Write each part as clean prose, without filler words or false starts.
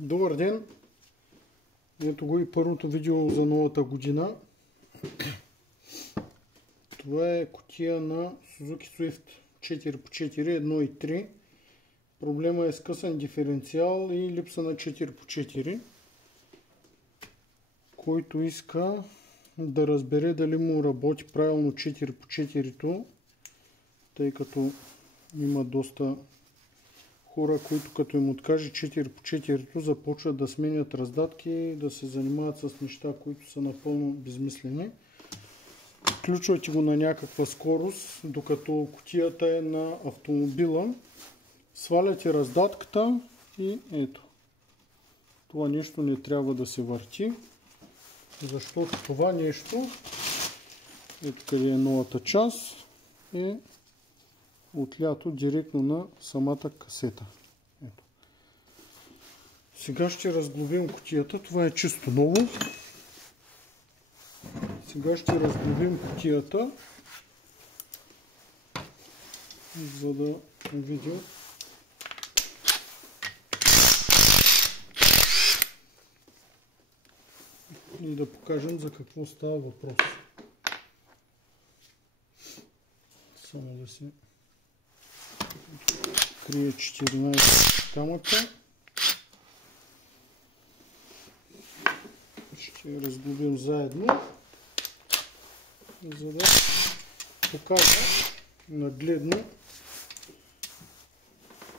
Добър ден! Ето го и първото видео за новата година. Това е кутия на Suzuki Swift 4x4, 1 и 3. Проблема е скъсан диференциал и липса на 4x4. Който иска да разбере дали му работи правилно 4x4-то, тъй като има доста хора, които като им откаже 4x4-то започват да сменят раздатки и да се занимават с неща, които са напълно безмислени. Включвайте го на някаква скорост, докато кутията е на автомобила. Сваляте раздатката и ето. Това нещо не трябва да се върти, защото това нещо, ето къде е новата част, е отлято директно на самата касета. Ето. Сега ще разглобим кутията. Това е чисто ново. Сега ще разглобим кутията, за да видим и да покажем за какво става въпрос. Само да се крие 14 камъка. Ще разглобим заедно, за да покажа нагледно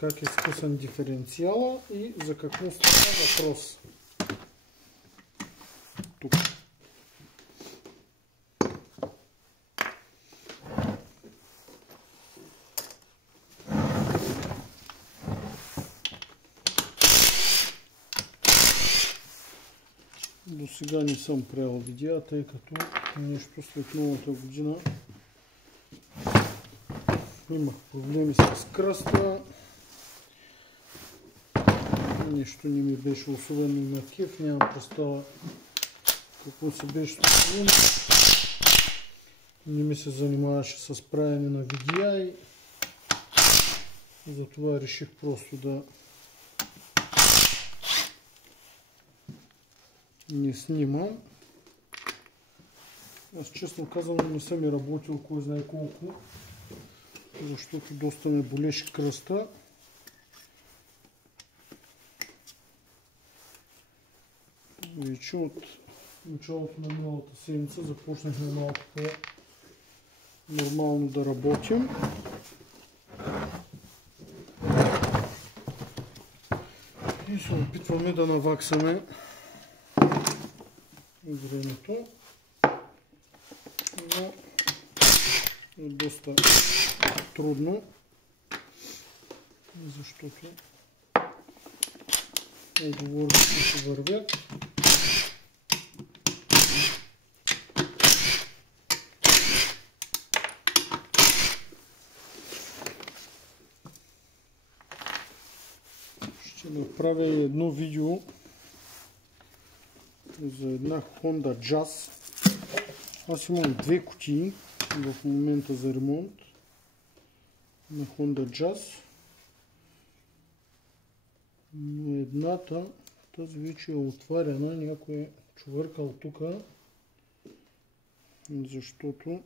как е скъсан диференциала и за какво става въпрос. Тук. До сега не съм правил видео, тъй като нещо след новата година имах проблеми с кръста. Нещо не ми беше особено на кеф, нямам представа какво се беше случило. Не ми се занимаваше с правене на видеа и затова реших просто да не снимам. Аз честно казвам не съм и работил кой знае колко, защото доста ме болеше кръста. Вече от началото на миналата седмица започнахме малко по-нормално да работим. И се опитваме да наваксаме времето, но е доста трудно, защото отговорите се вървят. Ще направя едно видео за една Honda Jazz. Аз имам две кутии в момента за ремонт на Honda Jazz. Но едната, тази вече е отваряна, някой е чувъркал тук, защото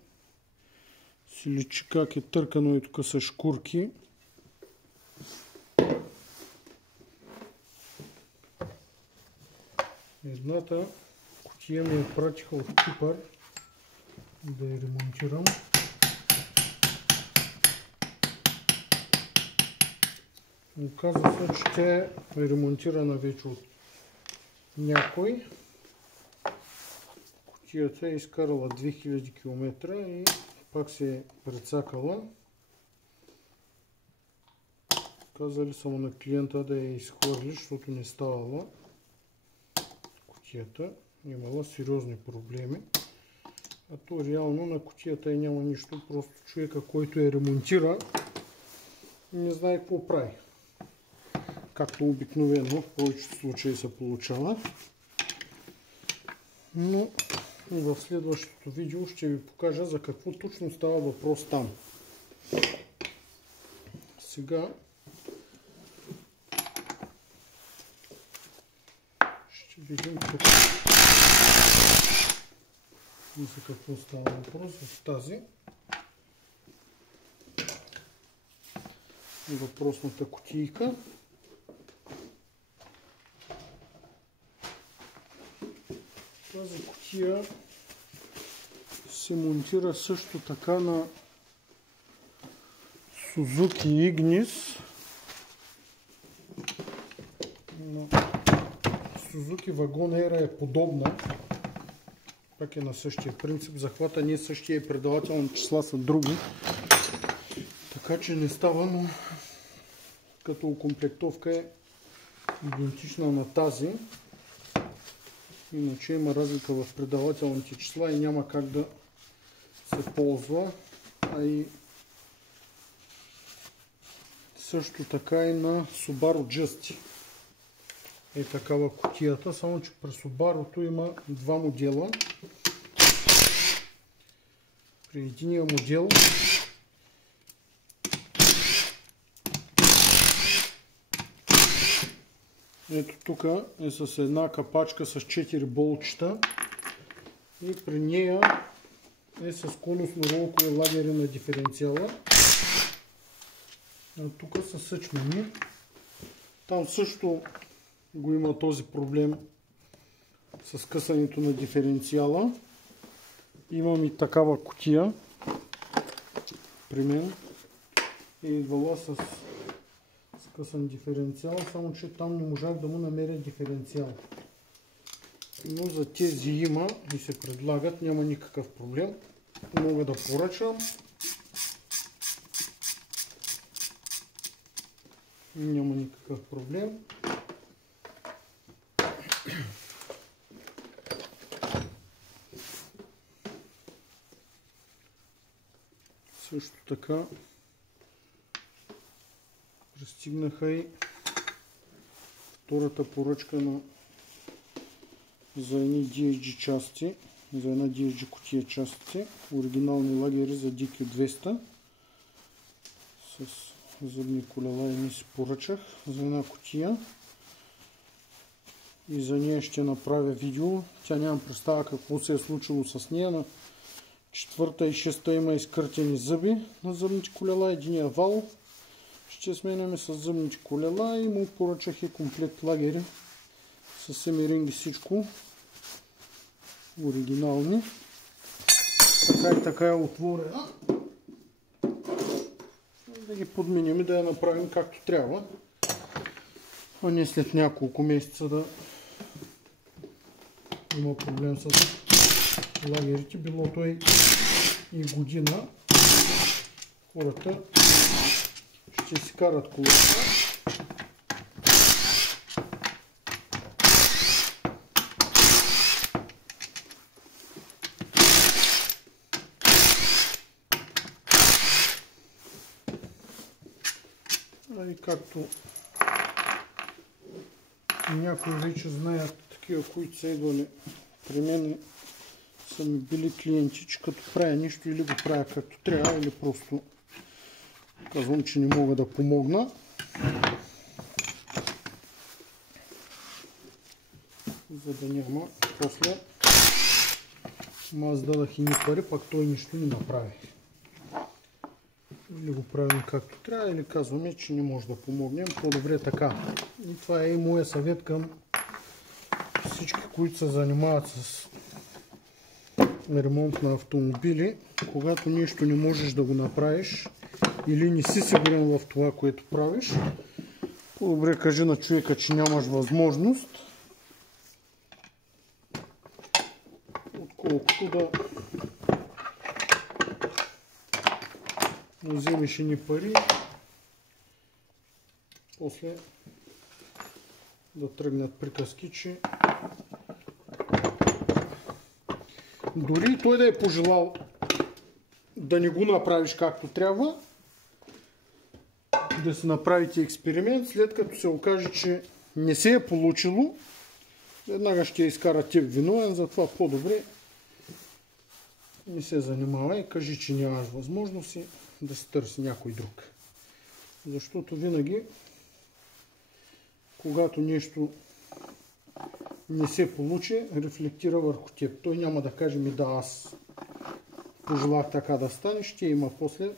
си личи как е търкано и тук са шкурки. Едната кутия ми я пратиха от Кипър да я ремонтирам. Оказва се, че тя е ремонтирана вече от някой. Кутията е изкарала 2000 км и пак се е прецакала. Казали само на клиента да я изхвърли, защото не ставала. Кутията имала сериозни проблеми. А то реално на кутията и няма нищо, просто човека, който я ремонтира, не знае какво прави. Както обикновено в повечето случаи се получава. Но в следващото видео ще ви покажа за какво точно става въпрос там. Сега видим тук. И за какво става въпрос в тази въпросната кутийка. Тази кутия се монтира също така на Suzuki Ignis. На Suzuki Wagon Air е подобна. Пак е на същия принцип. Захвата не е същия и предавателните числа са други. Така че не става, но като окомплектовка е идентична на тази. Иначе има разлика в предавателните числа и няма как да се ползва. А и също така и на Subaru Justy е такава кутията, само че при Subaru има два модела. При единия модел ето тук е с една капачка с 4 болчета и при нея е с конусно-ролкови лагери на диференциала. А тук са съчмени. Там също го има този проблем с късането на диференциала. Имам и такава кутия при мен. Е идвала с късан диференциал, само че там не можах да му намеря диференциал. Но за тези има и се предлагат, няма никакъв проблем. Мога да поръчам. Няма никакъв проблем. Също така пристигнаха и втората поръчка за едни DSG части, за една DSG кутия части, оригинални лагери за DQ200 с зъбни колела и ми си поръчах за една кутия и за нея ще направя видео. Тя нямам представа какво се е случило с нея. На 4-та и 6-та има изкъртени зъби на зъбните колела, единия вал ще сменяме с зъбните колела и му поръчах и комплект лагери с семеринги, всичко оригинални. Така и така е отворена. Да ги подменим и да я направим както трябва, а не след няколко месеца да има проблем с лагерите, било той и година. Хората ще си карат колата. И както някои вече знаят, такива, които са идвали при мен, са ми били клиенти, че като правя нещо или го правя както трябва, или просто казвам, че не мога да помогна. За да няма после. Аз дадах и ни пари, пак той нищо не направи. Или го правим както трябва, или казваме, че не може да помогнем. По-добре така. И това е и моя съвет към всички, които се занимават с ремонт на автомобили. Когато нещо не можеш да го направиш или не си сигурен в това, което правиш, по-добре кажи на човека, че нямаш възможност, отколкото да вземеш едни пари, после да тръгнат приказки, че дори той да е пожелал да не го направиш както трябва, да си направите експеримент, след като се окаже, че не се е получило, веднага ще изкара теб виновен, затова по-добре не се занимава и кажи, че нямаш възможност и да се търси някой друг. Защото винаги, когато нещо не се получи, рефлектира върху теб. Той няма да каже ми да, аз пожелах така да стане, ще има после.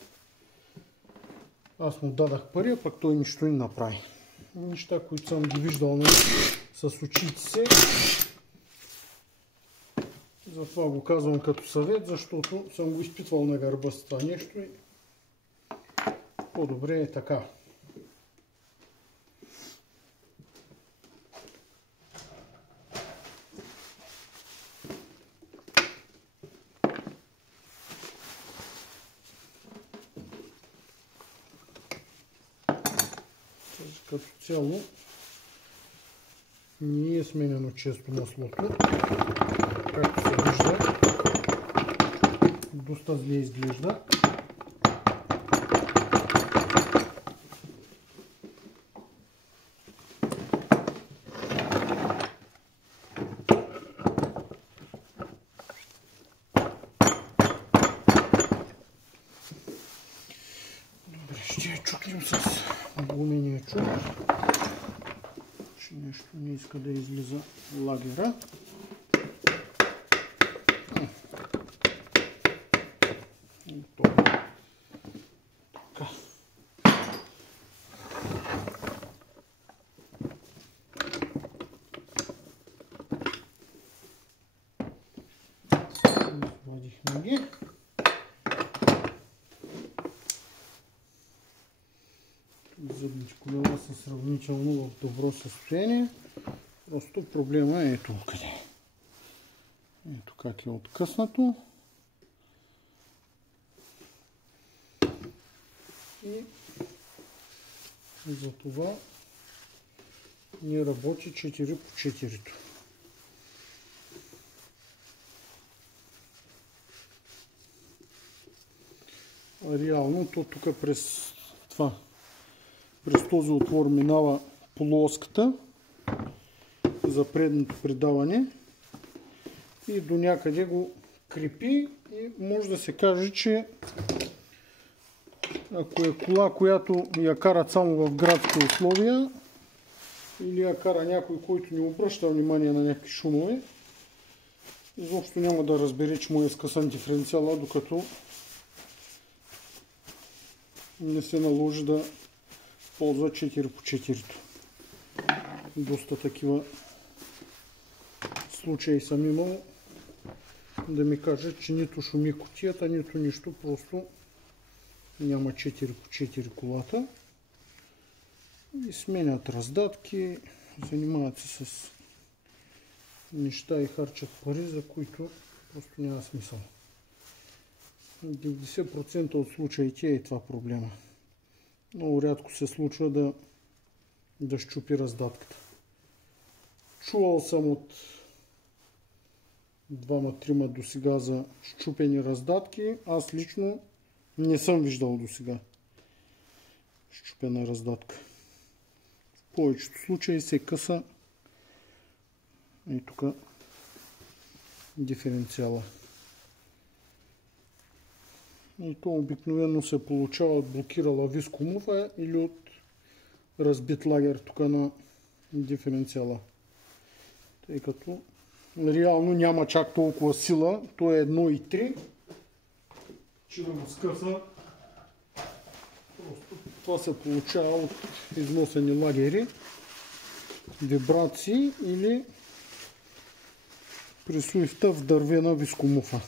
Аз му дадах пари, а пък той нищо не направи. Неща, които съм ги виждал с очите си. Затова го казвам като съвет, защото съм го изпитвал на гърба с това нещо и по-добре е така. Като цяло не е сменено често маслото, както се вижда, доста зле изглежда. Добре, ще я чукнем с гумения чук. Че нещо не иска да излиза лагера. Готово. Така. Извадихме ги. Зъбните колела са сравнително в добро състояние. Просто проблема е ето къде. Ето как е откъснато. И затова не работи 4 по 4. Реално то тук през това. През този отвор минава полуоската за предното придаване и до някъде го крепи и може да се каже, че ако е кола, която я карат само в градски условия или я кара някой, който не обръща внимание на някакви шумове, изобщо няма да разбере, че му е скъсан диференциала, докато не се наложи да ползва 4 по 4. Доста такива случаи съм имал да ми кажат, че нито шуми кутията, нито нищо, просто няма 4 по 4 колата. И сменят раздатки, занимават се с неща и харчат пари, за които просто няма смисъл. 90% от случаите е това проблема. Много рядко се случва да счупи раздатката. Чувал съм от 2-3 до сега за счупени раздатки. Аз лично не съм виждал до сега счупена раздатка. В повечето случаи се къса и тук диференциала. И то обикновено се получава от блокирала вискомуфа или от разбит лагер тук на диференциала. Тъй като реално няма чак толкова сила, то е 1,3, че да го скъса. Просто това се получава от износени лагери, вибрации или присуивта в дървена вискомуфа.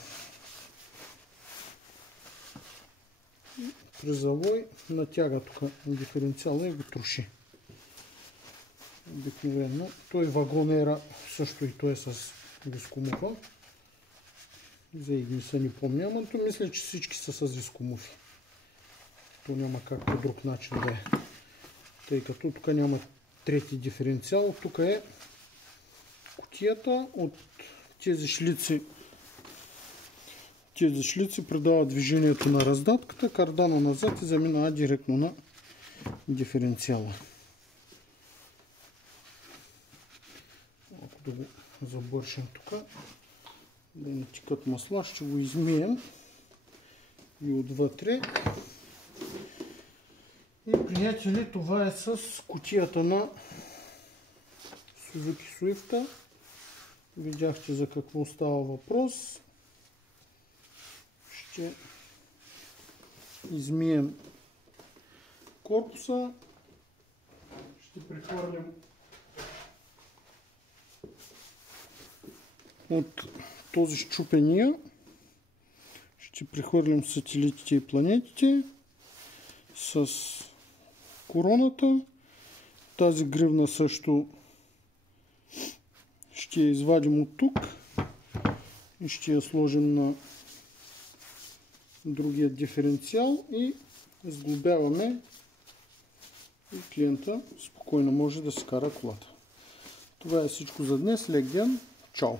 При завой натяга тук диференциала и го троши. Обикновено. Той вагонера също и той е с вискомуфа. За единица не помня, но мисля, че всички са с вискомуфи. То няма как по друг начин да е. Тъй като тук няма трети диференциал. Тук е кутията от тези шлици. Тези шлици придават движението на раздатката, кардана назад и заминава директно на диференциала. Ако да го забършим тук, да не тикат масла, ще го измием и отвътре. И, приятели, това е с кутията на Suzuki Swift Видяхте за какво става въпрос. Ще измием корпуса. Ще прехвърлим от този счупения. Ще прехвърлим сателитите и планетите с короната. Тази гривна също ще я извадим от тук и ще я сложим на другия диференциал и сглобяваме и клиента спокойно може да си кара колата. Това е всичко за днес. Лек ден! Чао!